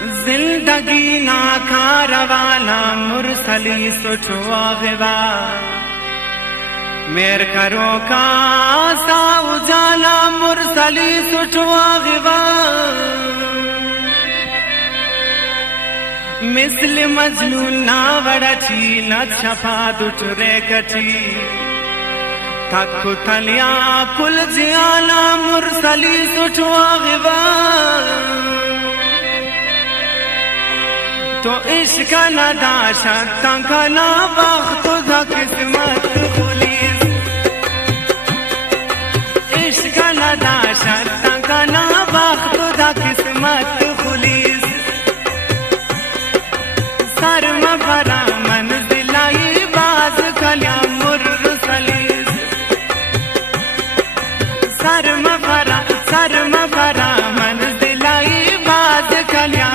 जिंदगी ना खारवाना मुरसली सुठो आगवा मेर करो का साउ जाना मुरसली सुठो आगवा मिसल मजनून ना वड़ची न छपा दुचरे कची थकु थलिया कुल जियाना मुरसली सुठो आगवा तो इश्क न दाशा तंगना वक्त दा किस्मत खुलीस इश्क न दाशा तंगना वक्त दा किस्मत खुलीस सर मफरा मंजिलाई बाज खलिया मुरसलीस सर मफरा मंजिलाई बाज खलिया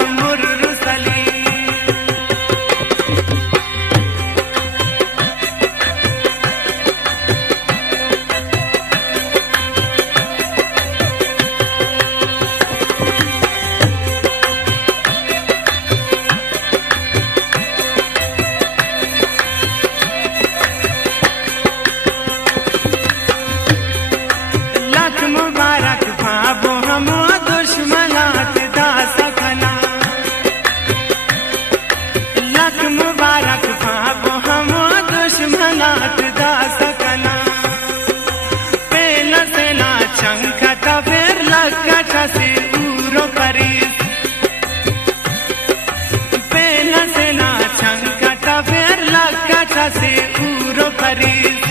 से पूरो परीस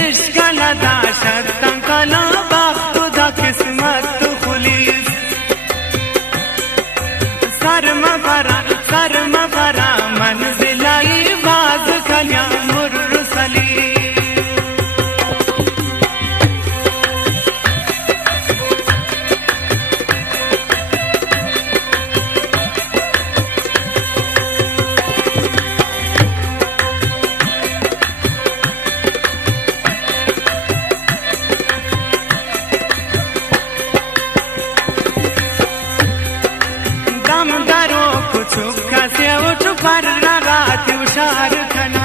इश्क न दाशा तंगना वक्त दा किस्मत खुलीस सर मफरा मंजिलाई बाज खलिया मुरसली चुपका से उठ पर लगाती उशार खना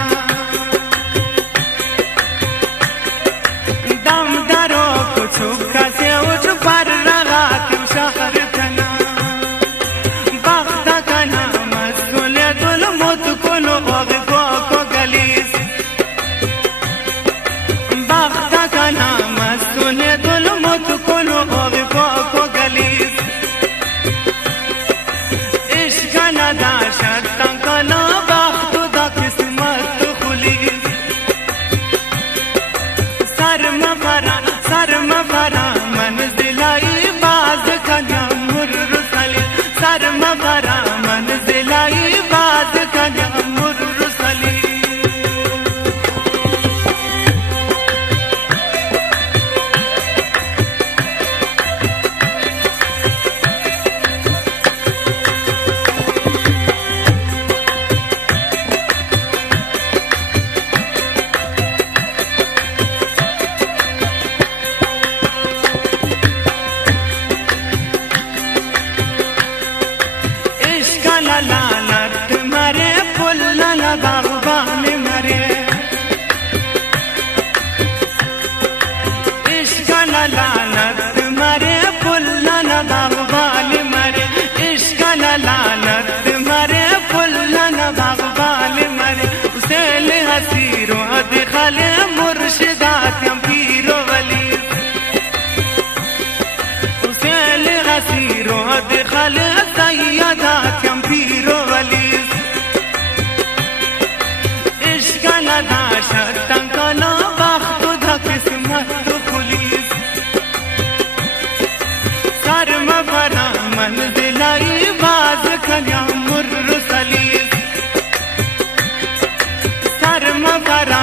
दम दरो को चुपका से उठ पर लगाती उशार खना बख्ता खना मस्कुले दुल मुत को लोग को गलीस बख्ता खना मस्कुले दुल मुत को लोग को गलीस दाशा तंगना वक्त दा किस्मत खुलीस सर मफरा मंजिलाई बाज खलिया मुरसली सर मफरा मंजिलाई बाज खलिया मुरसली लानत मरे फुल बागबान मरे इश्क लानत मरे फुल बागबान मरे इश्क लानत मरे फुल बागबान मरे हुसैन हसीरो दिखले मुर्शिदात पीरो वली हुसैन हसीरो दिखले सैयदात पीरो वलीस इश्क न दाशा तंगना वक्त दा किस्मत खुलीस सर मफरा मंजिलाई बाज खलिया मुरसलीस सर मफरा